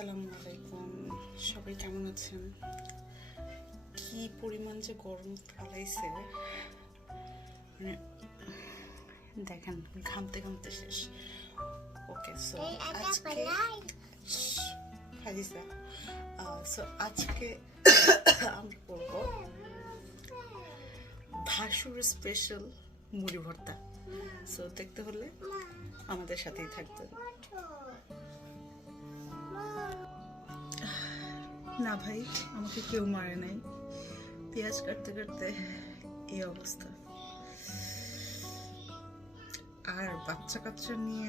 আসসালামু আলাইকুম, সবাই কেমন আছেন? কি পরিমাণ যে গরম ফালাইছে, মানে দেখেন ঘামতে ঘামতে শেষ। ওকে, সো আজকে ফারিজা আজকে আমরা করব ভাসুর স্পেশাল মুড়ি ভর্তা। সো দেখতে হলে আমাদের সাথেই থাকবেন। না ভাই, আমাকে কেউ মারে নাই, পেঁয়াজ কাটতে কাটতে এই অবস্থা। আর বাচ্চা কাচ্চা নিয়ে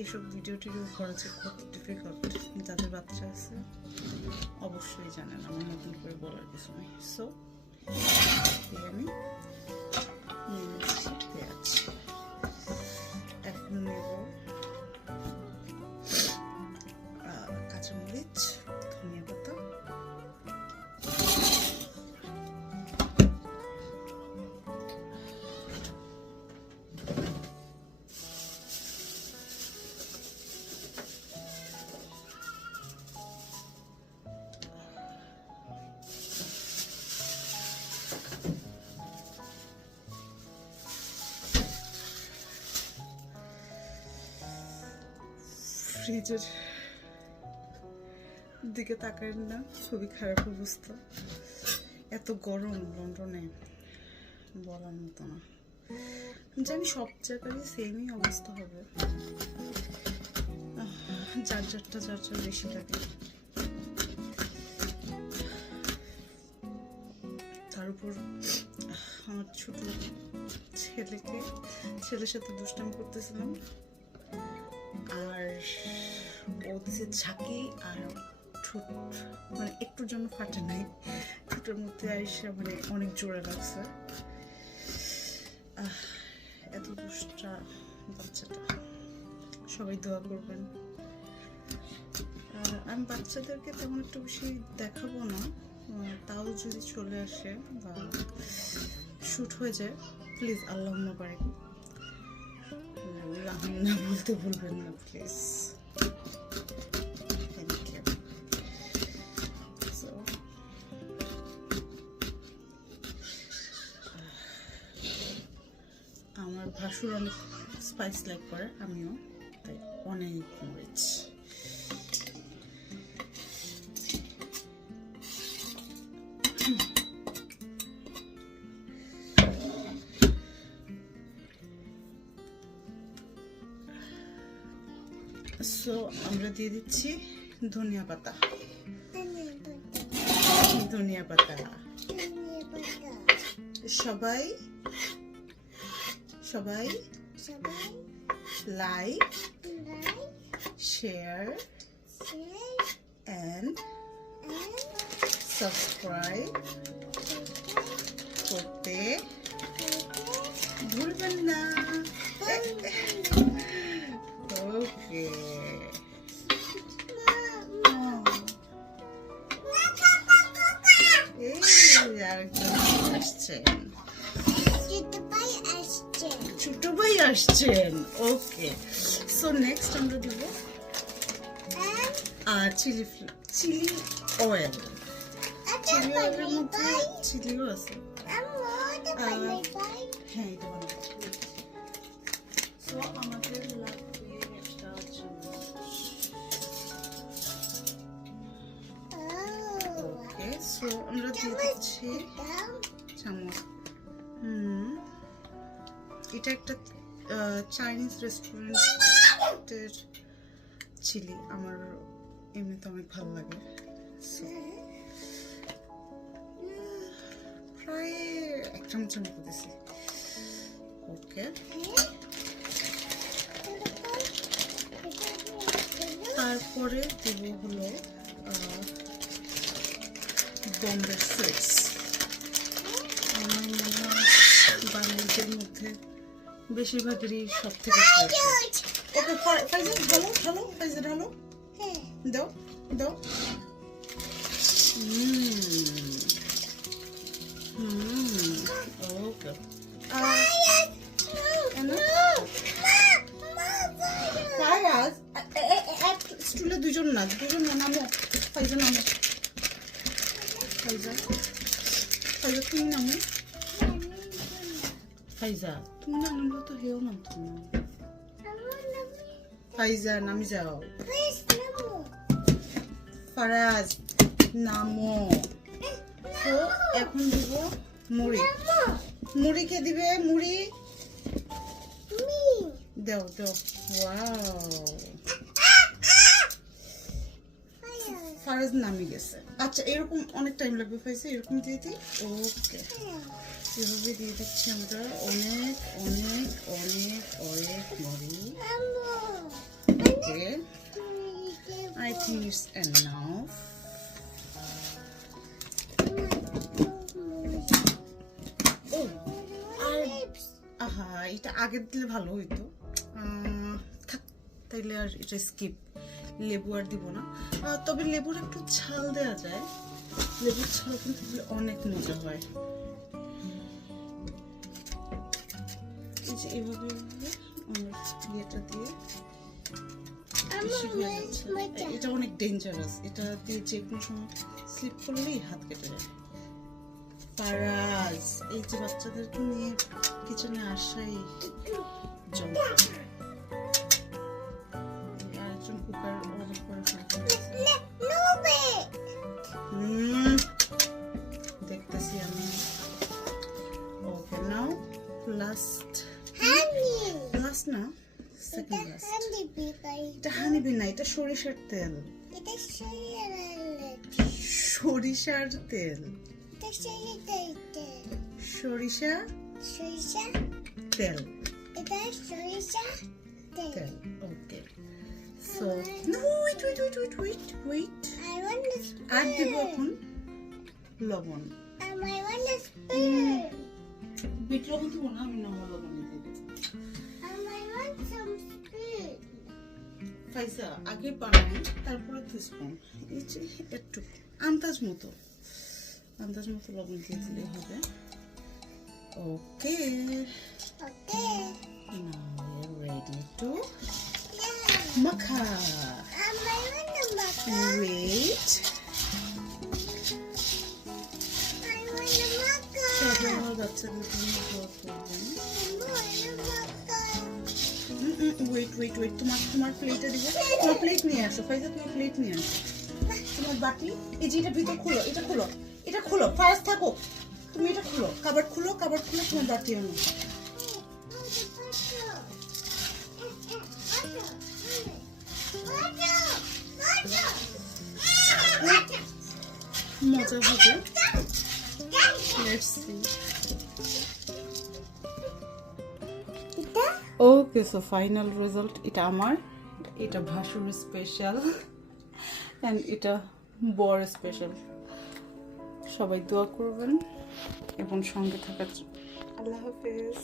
এইসব ভিডিও টিডিও করা যে কত ডিফিকাল্ট, যাদের বাচ্চা আছে অবশ্যই জানেন, আমার নতুন করে বলার কিছু নেই। সো আমি নিয়ে নিচ্ছি পেঁয়াজ, এখন নেব কাঁচামরিচ, ধনিয়া পাতা, ফ্রিজের দিকে তাকাই না, খুবই খারাপ অবস্থা। এত গরম লন্ডনে বলার মতো না। জানি সব জায়গায় সেমই অবস্থা হবে, যার যার বেশি লাগে। তার উপর আমার ছোট ছেলের সাথে দুষ্টামি করতেছিলাম, আর ও দিছে ঝাঁকি, আর ঠোঁট মানে একটুর জন্য ফাটে নাই, ঠোঁটের মধ্যে আইসা মানে অনেক জোরে লাগছে। এত দুষ্টা বাচ্চাটা, সবাই দোয়া করবেন। আমি বাচ্চাদেরকে তেমন একটু বেশি দেখাবো না, তাও যদি চলে আসে বা শুট হয়ে যায়, প্লিজ আল্লাহুম্মা বারিক না বলতে ভুলবেন না প্লিজ। আমার ভাসুর অনেক স্পাইস লাইক করে, আমিও তাই অনেক মরিচ। সো আমরা দিয়ে দিচ্ছি ধনিয়া পাতা, সবাই লাইক, শেয়ার এন্ড সাবস্ক্রাইব করতে ভুলবেন না। ওকে, ছোট ভাই আসছেন। ওকে, সো নেক্সট আমরা দিব চিলি অয়েল। চিলি অয়েলের মধ্যে চিলিও আছে। হ্যাঁ, এটা বানাবো। সো আমাদের লাগবে একটা চামচ। ওকে, সো আমরা দিয়ে দিচ্ছি চামচ। এটা একটা চাইনিজ রেস্টুরেন্টের চিলি, আমার এমনিতে অনেক ভালো লাগে। প্রায় এক চামচের মতো দিছি। ওকে, তারপরে দেব হলো বম্বে সস। আমার মনে হয় বাঙালিদের মধ্যে বেশিরভাগেরই সব থেকে ওকে, ফাইজান ঢালো, ফাইজান ঢালো, দাও দাও। ওকে, স্টুলে দুজন না নামো। ফাইজা নামো। ফাইজা তুমি নামো। ফাইজা তুমি না নামলে তো হেও নাম তুমি। ফাইজা নামি যাও। ফারাজ নামো। তো এখন দিব মুড়ি। মুড়ি কে দিবে? মুড়ি দাও দাও। ওয়াও, ফারাজ নামি গেছে। আচ্ছা এরকম অনেক টাইম লাগবে ফাইজা, এরকম দিয়ে দিই। ওকে, এভাবে দিয়ে দিচ্ছি আমরা। অনেক অনেক অনেক অনেক মুড়ি। ওকে, I think it's enough. Oh, আহা এটা আগে দিলে ভালো হইতো। তাইলে আর এটা স্কিপ। লেবু আর দিব না, তবে লেবুর একটু ঝাল দেওয়া যায়। লেবুর ঝাল কিন্তু দিলে অনেক মজা হয়। এই যে এভাবে ইয়েটা দিয়ে এটা অনেক ডেঞ্জারাস। এটা দিয়ে যে কোনো সময় স্লিপ করলেই হাত কেটে যায়। ফারাজ এই যে বাচ্চাদেরকে নিয়ে কিচেনে আসাই যন্ত্রণা। আরেকজন কুকার অনেক করে দেখতেছি আমি। ওকে, নাও লাস্ট না, সেকেন্ড লাস্ট। এটা হানিবি না, এটা সরিষার তেল। সরিষার তেল, সরিষা তেল, তেল। ওকে, সো ওয়েট আর দিব এখন লবণ। বিট লবণ দিব না, আমি নর্মাল লবণ দিয়ে দেব। ফাইজা আগে বানাই তারপরে 2 স্পুন, এই যে একটু আন্দাজ মতো লবণ দিয়ে দিলে হবে। ওকে, now we're ready to মাখা। Wait, আমার বাচ্চাদের জন্য দোয়া করবেন। ওয়েট, তোমার প্লেটে দিব। তোমার প্লেট নিয়ে আসো ফাইজা, তোমার প্লেট নিয়ে আসো। তোমার বাটি, এই যে এটা ভিতর খুলো, এটা খুলো ফার্স্ট থাকো। তুমি এটা খুলো, কাবার্ড খুলো, তোমার বাটি আনো। মজা হবে। Let's see. Okay, so final result এটা আমার। এটা ভাসুর স্পেশাল অ্যান্ড এটা বর স্পেশাল। সবাই দোয়া করবেন এবং সঙ্গে থাকার জন্য। আল্লাহ হাফেজ।